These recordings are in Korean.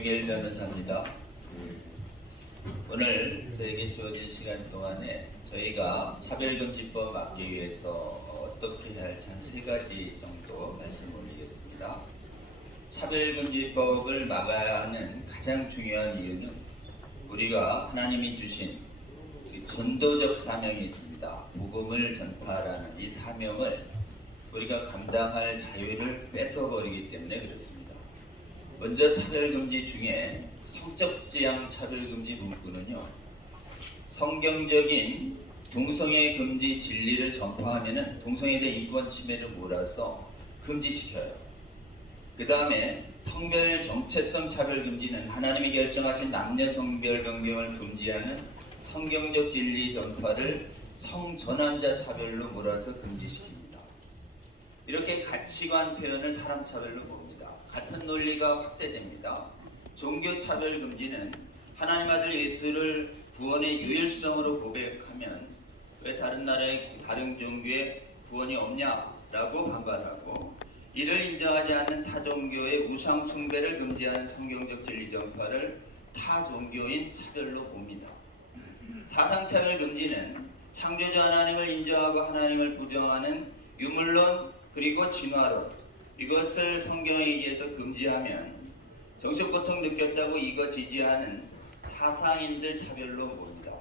김일 변호사입니다. 오늘 저에게 주어진 시간 동안에 저희가 차별금지법 막기 위해서 어떻게 해야 할지 한 3가지 정도 말씀 올리겠습니다. 차별금지법을 막아야 하는 가장 중요한 이유는 우리가 하나님이 주신 전도적 사명이 있습니다. 복음을 전파하라는 이 사명을 우리가 감당할 자유를 뺏어버리기 때문에 그렇습니다. 먼저 차별금지 중에 성적 지향 차별금지 문구는요, 성경적인 동성애 금지 진리를 전파하면은 동성애자 인권 침해를 몰아서 금지시켜요. 그 다음에 성별 정체성 차별금지는 하나님이 결정하신 남녀 성별 변경을 금지하는 성경적 진리 전파를 성전환자 차별로 몰아서 금지시킵니다. 이렇게 가치관 표현을 사람 차별로 봅니다. 같은 논리가 확대됩니다. 종교 차별 금지는 하나님 아들 예수를 구원의 유일성으로 고백하면 왜 다른 나라의 다른 종교에 구원이 없냐라고 반발하고, 이를 인정하지 않는 타 종교의 우상 숭배를 금지하는 성경적 진리 전파를 타 종교인 차별로 봅니다. 사상 차별 금지는 창조자 하나님을 인정하고 하나님을 부정하는 유물론 그리고 진화론, 이것을 성경에 의해서 금지하면 정신고통 느꼈다고 이거 지지하는 사상인들 차별로 봅니다.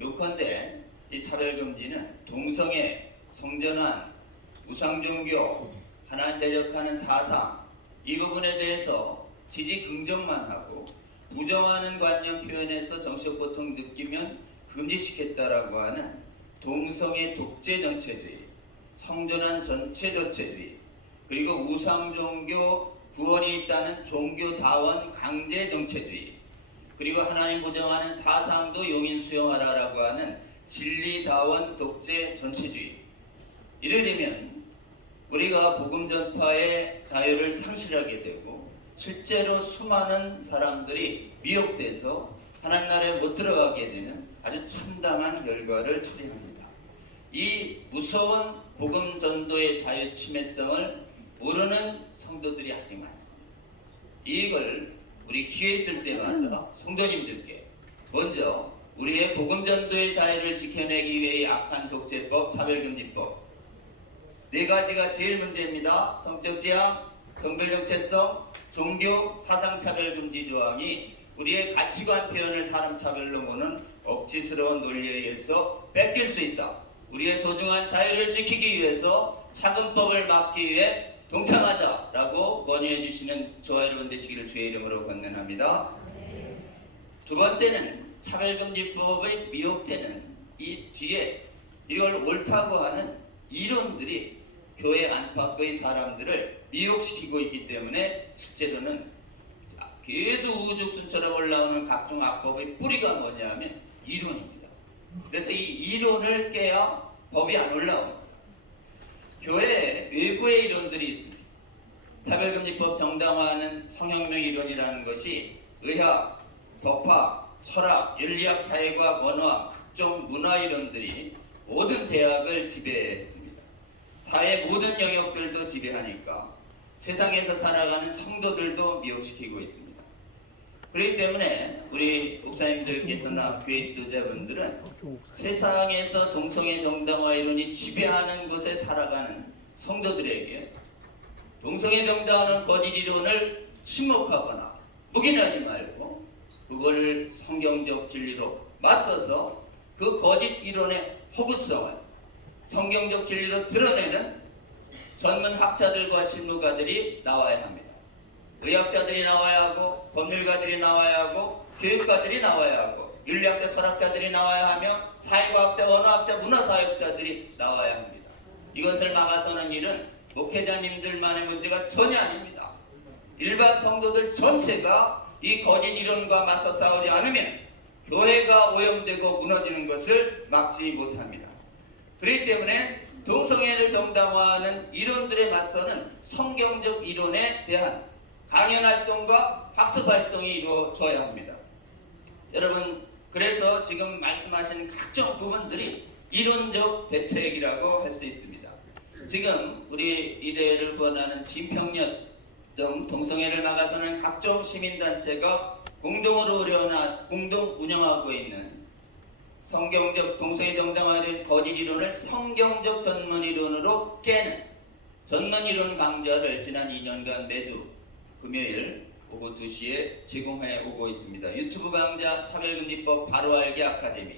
요컨대 이 차별금지는 동성애, 성전환, 우상종교, 하나님 대적하는 사상, 이 부분에 대해서 지지 긍정만 하고 부정하는 관념 표현에서 정신고통 느끼면 금지시켰다라고 하는 동성애 독재 정체주의, 성전환 전체 정체주의, 그리고 우상종교 구원이 있다는 종교다원 강제 정체주의, 그리고 하나님 부정하는 사상도 용인 수용하라라고 하는 진리다원 독재 전체주의, 이래 되면 우리가 복음 전파의 자유를 상실하게 되고 실제로 수많은 사람들이 미혹돼서 하나님 나라에 못 들어가게 되는 아주 참담한 결과를 초래합니다. 이 무서운 복음 전도의 자유 침해성을 모르는 성도들이 아직 많습니다. 이걸 우리 기회 있을 때마다 성도님들께 먼저 우리의 복음 전도의 자유를 지켜내기 위해 악한 독재법, 차별금지법 4가지가 제일 문제입니다. 성적 지향, 성별 정체성, 종교, 사상 차별금지 조항이 우리의 가치관 표현을 사람 차별로 보는 억지스러운 논리에 의해서 뺏길 수 있다. 우리의 소중한 자유를 지키기 위해서 차근법을 막기 위해 동참하자라고 권유해 주시는 저와 여러분 되시기를 주의 이름으로 권면합니다. 두 번째는 차별금지법의 미혹되는 이 뒤에 이걸 옳다고 하는 이론들이 교회 안팎의 사람들을 미혹시키고 있기 때문에 실제로는 계속 우후죽순처럼 올라오는 각종 악법의 뿌리가 뭐냐면 이론입니다. 그래서 이 이론을 깨야 법이 안 올라옵니다. 교회에 외부의 이론들이 있습니다. 차별금지법 정당화하는 성혁명 이론이라는 것이 의학, 법학, 철학, 윤리학, 사회과학, 원어학, 각종 문화 이론들이 모든 대학을 지배했습니다. 사회 모든 영역들도 지배하니까 세상에서 살아가는 성도들도 미혹시키고 있습니다. 그렇기 때문에 우리 목사님들께서나 교회 지도자분들은 세상에서 동성애 정당화 이론이 지배하는 곳에 살아가는 성도들에게 동성애 정당화는 거짓 이론을 침묵하거나 묵인하지 말고 그걸 성경적 진리로 맞서서 그 거짓 이론의 허구성을 성경적 진리로 드러내는 전문 학자들과 실무가들이 나와야 합니다. 의학자들이 나와야 하고 법률가들이 나와야 하고 교육가들이 나와야 하고 윤리학자, 철학자들이 나와야 하며 사회과학자, 언어학자, 문화사회학자들이 나와야 합니다. 이것을 막아서는 일은 목회자님들만의 문제가 전혀 아닙니다. 일반 성도들 전체가 이 거짓 이론과 맞서 싸우지 않으면 교회가 오염되고 무너지는 것을 막지 못합니다. 그렇기 때문에 동성애를 정당화하는 이론들에 맞서는 성경적 이론에 대한 강연활동과 학습활동이 이루어져야 합니다. 여러분, 그래서 지금 말씀하신 각종 부분들이 이론적 대책이라고 할 수 있습니다. 지금 우리 이대를 후원하는 진평년 등 동성애를 막아서는 각종 시민단체가 공동 운영하고 있는 성경적 동성애 정당화된 거짓 이론을 성경적 전문 이론으로 깨는 전문 이론 강좌를 지난 2년간 매주 금요일 오후 2시에 제공해 오고 있습니다. 유튜브 강좌 차별금지법 바로알기 아카데미,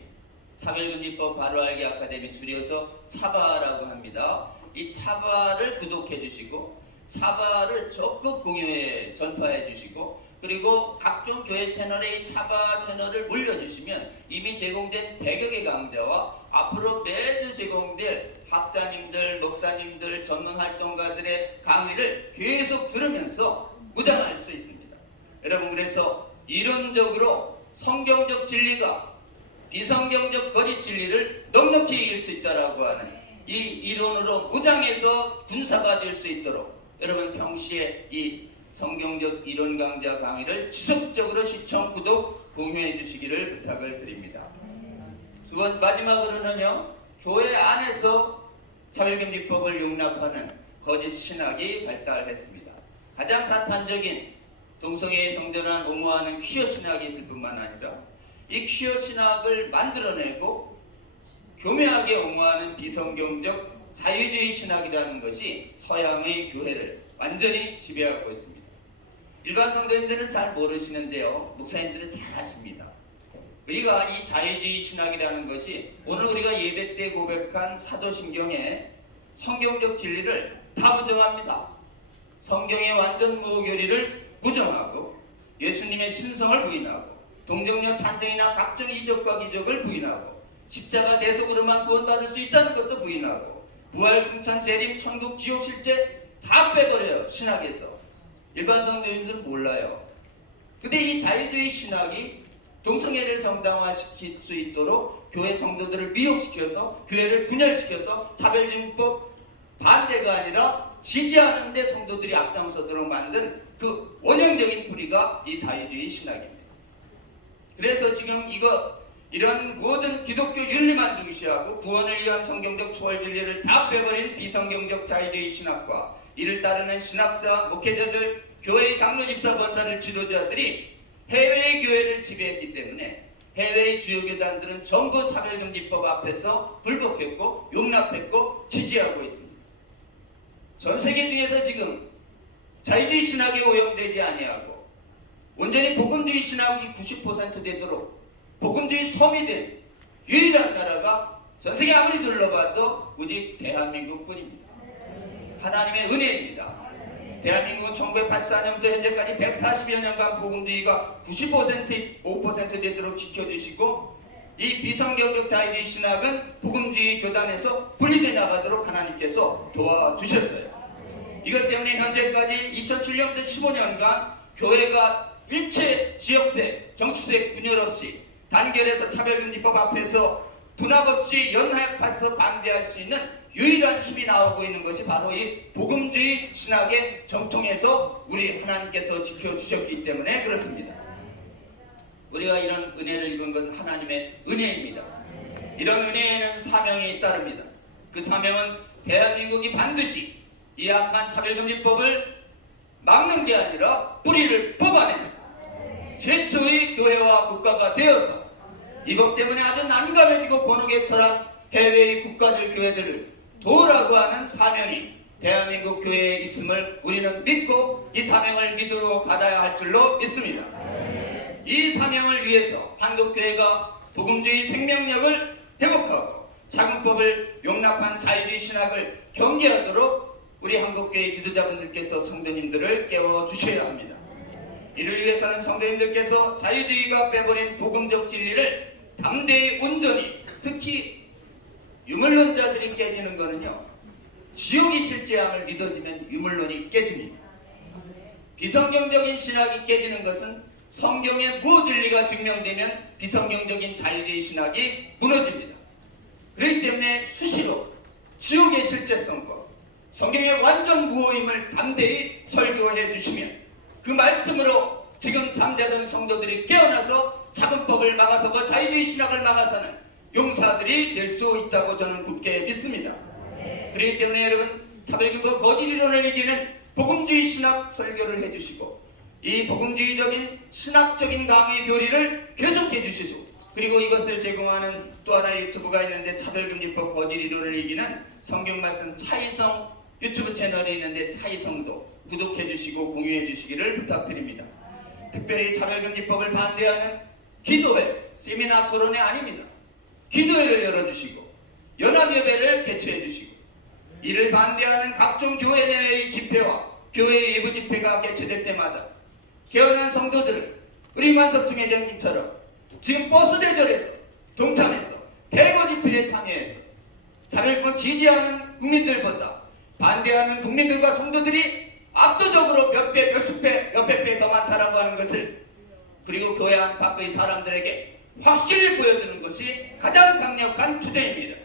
차별금지법 바로알기 아카데미 줄여서 차바라고 합니다. 이 차바를 구독해 주시고 차바를 적극 공유해 전파해 주시고, 그리고 각종 교회 채널에 이 차바 채널을 물려주시면 이미 제공된 100여 개 강좌와 앞으로 매주 제공될 학자님들, 목사님들, 전문활동가들의 강의를 계속 들으면서 무장할 수 있습니다. 여러분, 그래서 이론적으로 성경적 진리가 비성경적 거짓 진리를 넉넉히 이길 수 있다라고 하는 이 이론으로 무장해서 군사가 될 수 있도록 여러분 평시에 이 성경적 이론 강좌 강의를 지속적으로 시청, 구독, 공유해 주시기를 부탁을 드립니다. 마지막으로는요, 교회 안에서 차별금지법을 용납하는 거짓 신학이 발달했습니다. 가장 사탄적인 동성애의 성전을 옹호하는 퀴어 신학이 있을 뿐만 아니라 이 퀴어 신학을 만들어내고 교묘하게 옹호하는 비성경적 자유주의 신학이라는 것이 서양의 교회를 완전히 지배하고 있습니다. 일반 성도님들은 잘 모르시는데요, 목사님들은 잘 아십니다. 우리가 이 자유주의 신학이라는 것이 오늘 우리가 예배 때 고백한 사도신경의 성경적 진리를 다 부정합니다. 성경의 완전 무교리를 부정하고 예수님의 신성을 부인하고 동정녀 탄생이나 각종 이적과 기적을 부인하고 십자가 대속으로만 구원받을 수 있다는 것도 부인하고 부활, 승천, 재림, 천국, 지옥, 실제 다 빼버려요. 신학에서. 일반 성도님들은 몰라요. 근데 이 자유주의 신학이 동성애를 정당화시킬 수 있도록 교회 성도들을 미혹시켜서 교회를 분열시켜서 차별징법 반대가 아니라 지지하는 데 성도들이 앞장서도록 만든 그 원형적인 뿌리가 이 자유주의 신학입니다. 그래서 지금 이런 모든 기독교 윤리만 중시하고 구원을 위한 성경적 초월 진리를 다 빼버린 비성경적 자유주의 신학과 이를 따르는 신학자, 목회자들, 교회의 장로, 집사, 권사들, 지도자들이 해외의 교회를 지배했기 때문에 해외의 주요 교단들은 전부 차별금지법 앞에서 굴복했고 용납했고 지지하고 있습니다. 전 세계 중에서 지금 자유주의 신학에 오염되지 아니하고 온전히 복음주의 신학이 90% 되도록 복음주의 섬이 된 유일한 나라가 전 세계 아무리 둘러봐도 오직 대한민국뿐입니다. 하나님의 은혜입니다. 대한민국은 1984년부터 현재까지 140여 년간 복음주의가 90%, 5% 되도록 지켜주시고 이 비성경적 자유주의 신학은 복음주의 교단에서 분리돼 나가도록 하나님께서 도와주셨어요. 이것 때문에 현재까지 2007년부터 15년간 교회가 일체 지역색, 정치색 분열 없이 단결해서 차별금지법 앞에서 분합 없이 연합해서 반대할 수 있는 유일한 힘이 나오고 있는 것이 바로 이 복음주의 신학의 정통에서 우리 하나님께서 지켜주셨기 때문에 그렇습니다. 우리가 이런 은혜를 입은 건 하나님의 은혜입니다. 이런 은혜에는 사명이 따릅니다. 그 사명은 대한민국이 반드시 이 악한 차별금지법을 막는 게 아니라 뿌리를 뽑아내는 최초의 교회와 국가가 되어서 이것 때문에 아주 난감해지고 곤혹에 처한 해외의 국가들, 교회들을 도우라고 하는 사명이 대한민국 교회에 있음을 우리는 믿고 이 사명을 믿으러 받아야 할 줄로 믿습니다. 이 사명을 위해서 한국교회가 복음주의 생명력을 회복하고 차근법을 용납한 자유주의 신학을 경계하도록 우리 한국교회 지도자분들께서 성도님들을 깨워주셔야 합니다. 이를 위해서는 성도님들께서 자유주의가 빼버린 복음적 진리를 담대히 온전히, 특히 유물론자들이 깨지는 거는요, 지옥이 실제함을 믿어지면 유물론이 깨집니다. 비성경적인 신학이 깨지는 것은 성경의 무진리가 증명되면 비성경적인 자유주의 신학이 무너집니다. 그렇기 때문에 수시로 지옥의 실제성과 성경의 완전 무호임을 담대히 설교해 주시면 그 말씀으로 지금 잠자던 성도들이 깨어나서 차근법을 막아서고 자유주의 신학을 막아서는 용사들이 될 수 있다고 저는 굳게 믿습니다. 그렇기 때문에 여러분, 차별금지법 거짓 이론을 이기는 복음주의 신학 설교를 해주시고 이 복음주의적인 신학적인 강의 교리를 계속해 주시죠. 그리고 이것을 제공하는 또 하나의 유튜브가 있는데 차별금지법 거짓 이론을 이기는 성경말씀 차이성 유튜브 채널이 있는데 차이성도 구독해 주시고 공유해 주시기를 부탁드립니다. 특별히 차별금지법을 반대하는 기도회, 세미나 토론회 아닙니다. 기도회를 열어주시고 연합예배를 개최해 주시고 이를 반대하는 각종 교회 내의 집회와 교회 예부 집회가 개최될 때마다 개헌한 성도들을 우리 만석중 회장님처럼 지금 버스 대절에서 동참해서 대거 집회에 참여해서 차별권 지지하는 국민들보다 반대하는 국민들과 성도들이 압도적으로 몇 배, 몇십 배, 몇백 배 더 많다라고 하는 것을 그리고 교회 안 밖의 사람들에게 확실히 보여주는 것이 가장 강력한 주제입니다.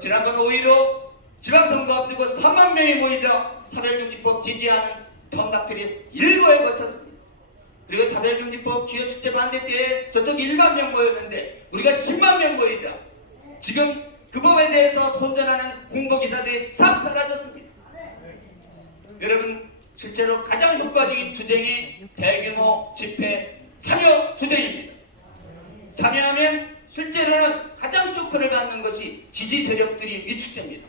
지난번 5.15 지방선거 앞두고 3만 명이 모이자 차별금지법 지지하는 턴닥들이 일거에 거쳤습니다. 그리고 차별금지법 기여축제 반대 때에 저쪽 1만 명 모였는데 우리가 10만 명 모이자 지금 그 법에 대해서 손전하는 홍보기사들이 싹 사라졌습니다. 여러분 실제로 가장 효과적인 투쟁이 대규모 집회 참여 투쟁입니다. 참여하면 실제로는 가장 쇼크를 받는 것이 지지 세력들이 위축됩니다.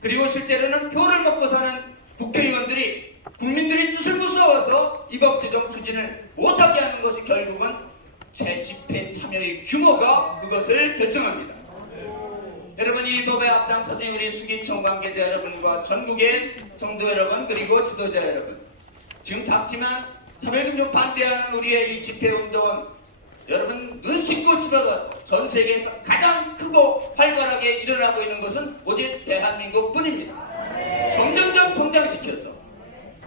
그리고 실제로는 표를 먹고 사는 국회의원들이 국민들이 뜻을 무서워서 이 법 규정 추진을 못하게 하는 것이 결국은 재집회 참여의 규모가 그것을 결정합니다. 여러분 이 법에 앞장서신 우리 수기청 관계자 여러분과 전국의 성도 여러분 그리고 지도자 여러분 지금 작지만 차별금지 반대하는 우리의 이 집회운동은 여러분 눈 씻고 싶어도 전 세계에서 가장 크고 활발하게 일어나고 있는 것은 오직 대한민국 뿐입니다. 점점점 성장시켜서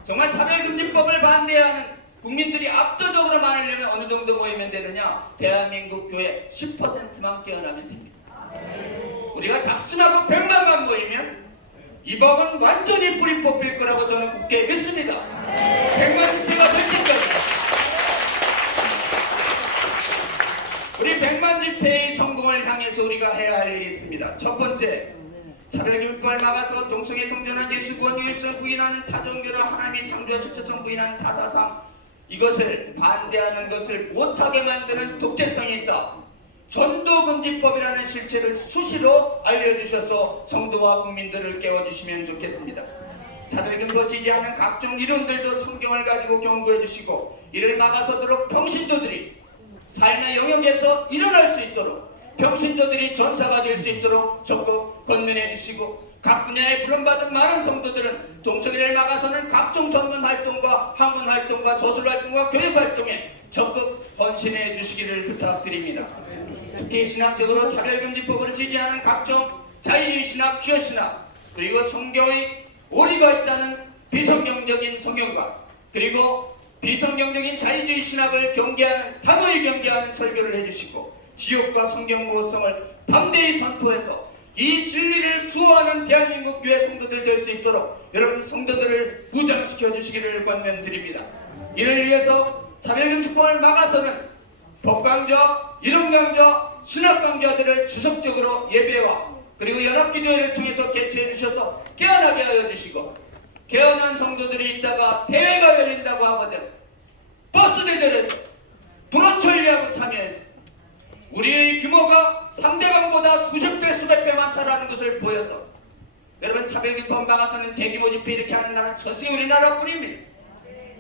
정말 차별금지법을 반대하는 국민들이 압도적으로 많으려면 어느 정도 모이면 되느냐? 대한민국 교회 10%만 깨어나면 됩니다. 우리가 작심하고 100만만 모이면 이 법은 완전히 뿌리 뽑힐 거라고 저는 굳게 믿습니다. 100만 집회가 될 때까지 우리 100만 집회의 성공을 향해서 우리가 해야 할 일이 있습니다. 첫 번째, 차별금지법을 막아서 동성애 성전환 예수 구원 유일성 부인하는 타종교나 하나님의 창조와 실체성 부인하는 타사상 이것을 반대하는 것을 못하게 만드는 독재성이 있다. 전도금지법이라는 실체를 수시로 알려주셔서 성도와 국민들을 깨워주시면 좋겠습니다. 차별금지법 지지하는 각종 이론들도 성경을 가지고 경고해 주시고 이를 막아서도록 평신도들이 삶의 영역에서 일어날 수 있도록 평신도들이 전사가 될 수 있도록 적극 권면해 주시고 각 분야에 부름받은 많은 성도들은 동성애를 막아서는 각종 전문 활동과 학문 활동과 저술 활동과 교육 활동에 적극 헌신해 주시기를 부탁드립니다. 특히 신학적으로 차별금지법을 지지하는 각종 자유주의 신학, 기여 신학 그리고 성경의 오리가 있다는 비성경적인 성경과 그리고 비성경적인 자유주의 신학을 경계하는 단호히 경계하는 설교를 해주시고 지옥과 성경 모호성을 담대히 선포해서 이 진리를 수호하는 대한민국 교회 성도들 될 수 있도록 여러분 성도들을 무장시켜 주시기를 권면드립니다. 이를 위해서 차별금지법을 막아서는 법강좌, 이론강좌, 신학강좌들을 지속적으로 예배와 그리고 연합기도회를 통해서 개최해 주셔서 깨어나게 하여 주시고 깨어난 성도들이 있다가 대회가 열린다고 하거든 버스 대절에서 도로천리하고 참여해서 우리의 규모가 상대방보다 수십 배, 수백 배 많다라는 것을 보여서 여러분 차별금지법 막아서는 대규모 집회 이렇게 하는 나라는 전세 우리나라뿐입니다.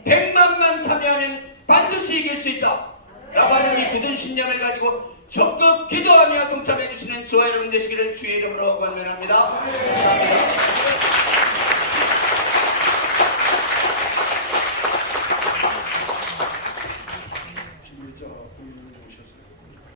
100만만 참여하면 반드시 이길 수 있다 라고 하는 이 굳은 신념을 가지고 적극 기도하며 동참해 주시는 저와 여러분 되시기를 주의 이름으로 권면합니다. 감사합니다.